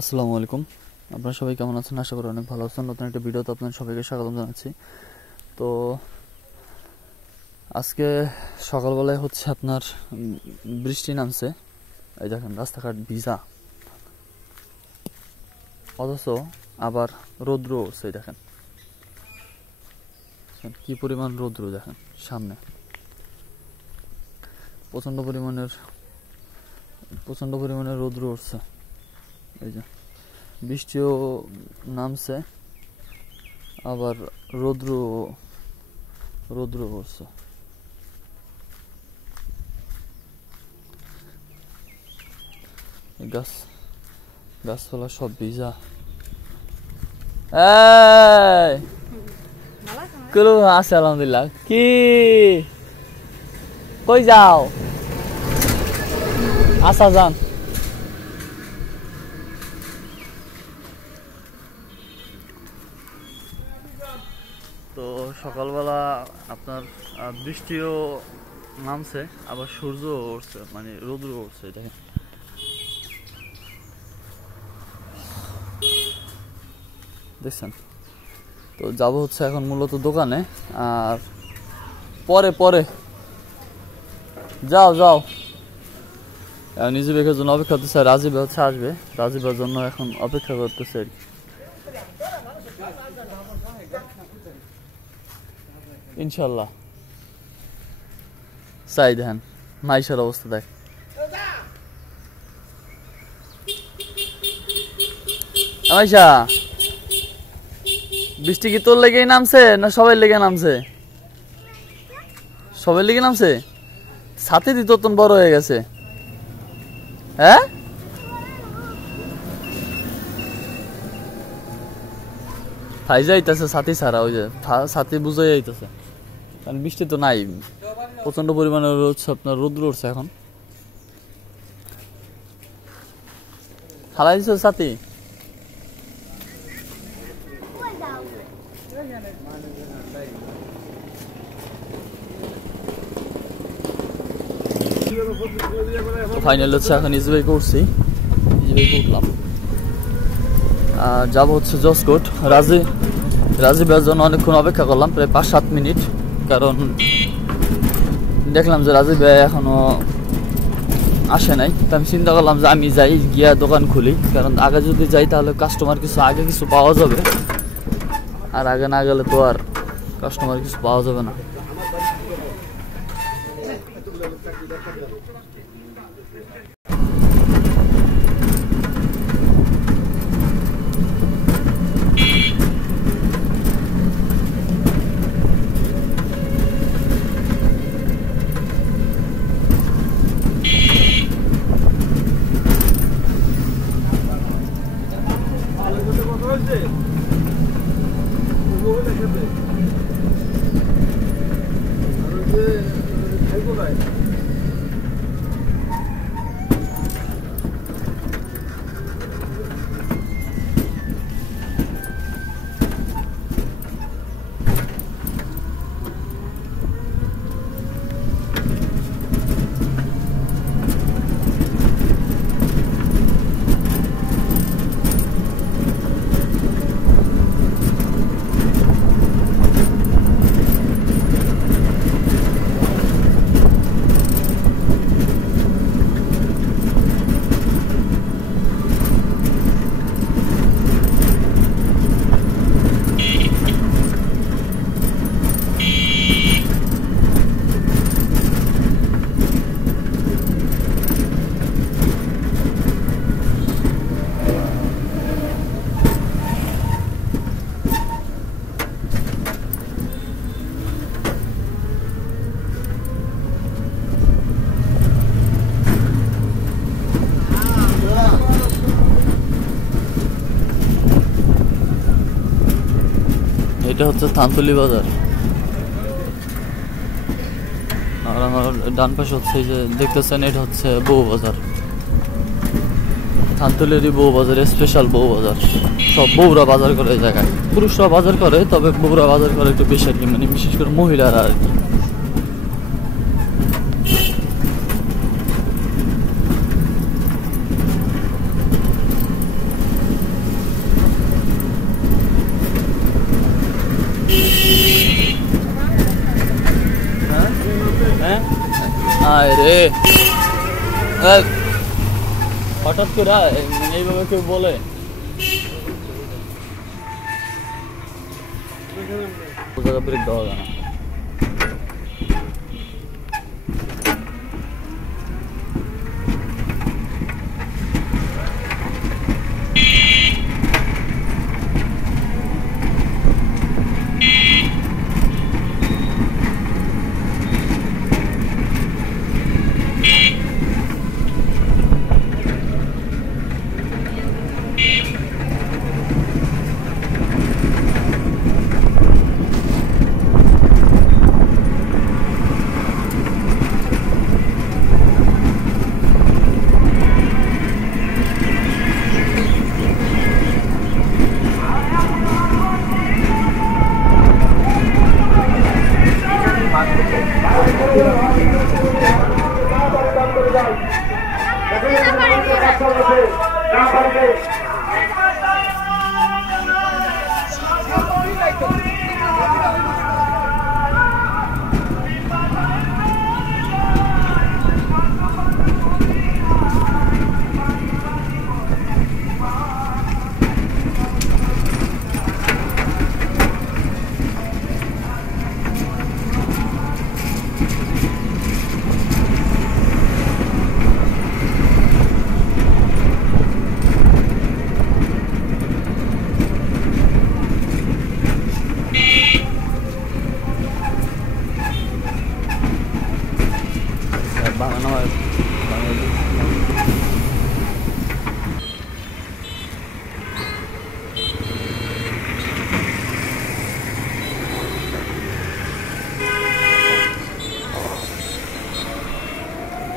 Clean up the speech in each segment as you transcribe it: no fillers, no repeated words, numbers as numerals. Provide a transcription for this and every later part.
আসসালামু আলাইকুম। আপনারা সবাই কেমন আছেন? আশা করি অনেক ভালো আছেন। নতুন একটা ভিডিওতে আপনাদের সবাইকে স্বাগতম জানাচ্ছি। তো আজকে সকালবেলায় হচ্ছে আপনার বৃষ্টি নামছে। এই দেখেন রাস্তাঘাট ভিজা, অথচ আবার রৌদ্র উঠছে। দেখেন কি পরিমাণ রৌদ্র, দেখেন সামনে প্রচন্ড পরিমাণের রৌদ্র উঠছে। এই যে বৃষ্টিও নামছে, আবার রৌদ্র উঠছে। গাছপালা সব ভিজা। কুলু আছে আলহামদুলিল্লাহ। কি কই যাও? আসা যান। তো সকালবেলা আপনার বৃষ্টিও নামছে, আবার সূর্য উঠছে, মানে রৌদ্র উঠছে। দেখেন দেখছেন। তো যাব হচ্ছে এখন মূলত দোকানে, আর পরে যাও নিজে বেকার জন্য অপেক্ষা করতেছে। রাজীব হচ্ছে আসবে, রাজীবের জন্য এখন অপেক্ষা করতেছে আর কি। ইনশাল্লাহ চাই। দেখেন মাইশার অবস্থা দেখ। মাইশা, বৃষ্টি কি তোর লেগেই নামছে না সবাই লেগে নামছে? সবাই লেগে নামছে। ছাতি দি তোর বড় হয়ে গেছে। হ্যাঁ, ফাই যাইতেছে ছাতি ছাড়া। ওই যে ছাতি বুঝে যাইতেছে, কারণ বৃষ্টি তো নাই। প্রচন্ড পরিমাণে হচ্ছে আপনার রৌদ্র উঠছে। এখন হালাই দিচ্ছে ছাতি। ফাইনাল হচ্ছে এখন ইজিবাইকে উঠছি, ইজিবাইকে উঠলাম আর যাবো হচ্ছে জসকোট। রাজীবের জন্য অনেকক্ষণ অপেক্ষা করলাম, প্রায় 5-7 মিনিট। কারণ দেখলাম যে রাজীব এখনো আসে নাই। তো আমি চিন্তা করলাম যে আমি যাই, গিয়া দোকান খুলি। কারণ আগে যদি যাই তাহলে কাস্টমার কিছু পাওয়া যাবে, আর আগে না গেলে তো আর কাস্টমার কিছু পাওয়া যাবে না। এটা হচ্ছে থানতলি বাজার, আর আমার ডান পাশে হচ্ছে যে দেখতেছেন, এটা হচ্ছে বউ বাজার। থানতলিরই বউ বাজার, স্পেশাল বউ বাজার। সব বউরা বাজার করে এই জায়গায়, পুরুষরা বাজার করে, তবে বউরা বাজার করে একটু বেশি আর কি, মানে বিশেষ করে মহিলারা আর কি। হায় রে, হঠাৎ করে এইভাবে কেউ বলে? ব্রেক দেওয়া যায় না।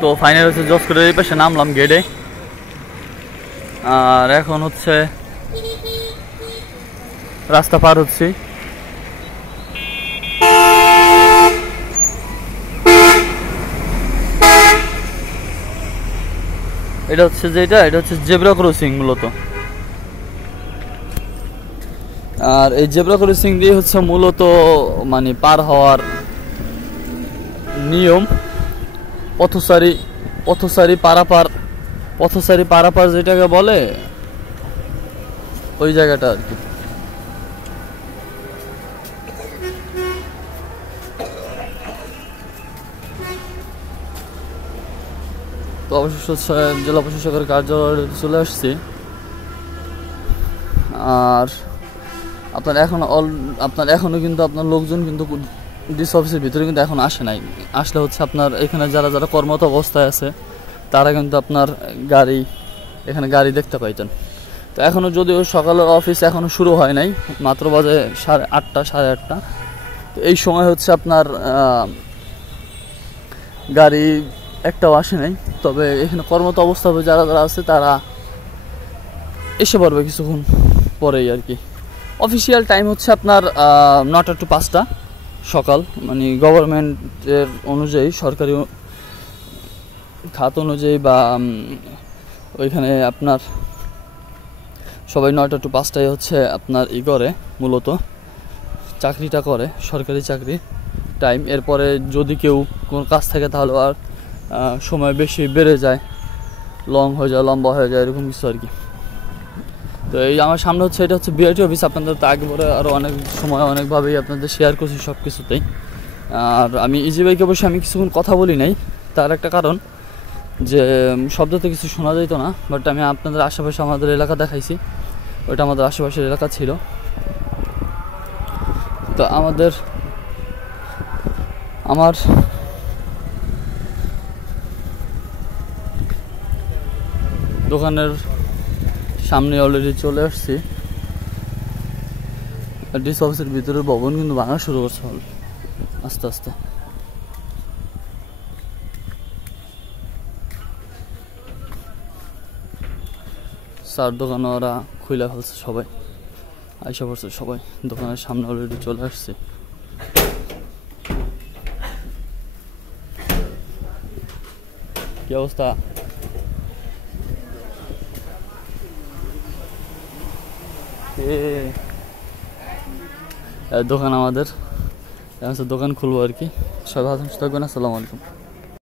তো ফাইনাল হচ্ছে জসকোটের এই পাশে নামলাম গেটে, আর এখন হচ্ছে রাস্তা পার হচ্ছি। এটা হচ্ছে এটা হচ্ছে জেব্রা ক্রসিং মূলত, আর এই জেব্রা ক্রসিং দিয়ে হচ্ছে মূলত মানে পার হওয়ার নিয়ম। পথচারী পারাপার যেটাকে বলে ওই জায়গাটা আর কি। তো অবশেষে জেলা প্রশাসকের কার্যালয়ে চলে আসছি। আর আপনার এখনো কিন্তু আপনার লোকজন কিন্তু ডিসি অফিসের ভিতরে কিন্তু এখন আসে নাই। আসলে হচ্ছে আপনার এখানে যারা কর্মরত অবস্থায় আছে তারা কিন্তু আপনার এখানে গাড়ি দেখতে পাইতেন। তো এখনও যদিও সকালের অফিস এখনও শুরু হয় নাই, মাত্র বাজে 8:30 তো এই সময় হচ্ছে আপনার গাড়ি একটাও আসে নাই। তবে এখানে কর্মরত অবস্থা হবে যারা আছে তারা এসে পড়বে কিছুক্ষণ পরেই আর কি। অফিসিয়াল টাইম হচ্ছে আপনার 9টা to 5টা সকাল, মানে গভর্নমেন্টের অনুযায়ী, সরকারি খাত অনুযায়ী বা ওইখানে আপনার সবাই 9টা to 5টায় হচ্ছে আপনার করে মূলত চাকরিটা করে, সরকারি চাকরি টাইম। এরপরে যদি কেউ কোনো কাজ থাকে তাহলে আর সময় বেশি বেড়ে যায়, লম্বা হয়ে যায় এরকম কিছু আর কি। তো এই আমার সামনে হচ্ছে এটা হচ্ছে বিআরটি অফিস। আপনাদের তো আগে পরে আরও অনেক সময় অনেকভাবেই আপনাদের শেয়ার করছি সব কিছুতেই। আর আমি ইজি বাইকে বসে আমি কিছুক্ষণ কথা বলি নাই, তার একটা কারণ যে শব্দতে কিছু শোনা যেত না, বাট আমি আপনাদের আশেপাশে আমাদের এলাকা দেখাইছি, ওইটা আমাদের আশেপাশের এলাকা ছিল। তো আমার দোকানের সামনে অলরেডি চলে আসছি। ডিসি অফিসের ভিতরে ভবন কিন্তু ভাঙা শুরু করছে আস্তে আস্তে। চার দোকানে ওরা খুলে ফেলছে, সবাই আইসা পড়ছে, সবাই দোকানের সামনে অলরেডি চলে আসছে। কি অবস্থা? দোকান আমাদের দোকান খুলবো আর কি। সবাই ভালো থাকবেন। আসসালামু আলাইকুম।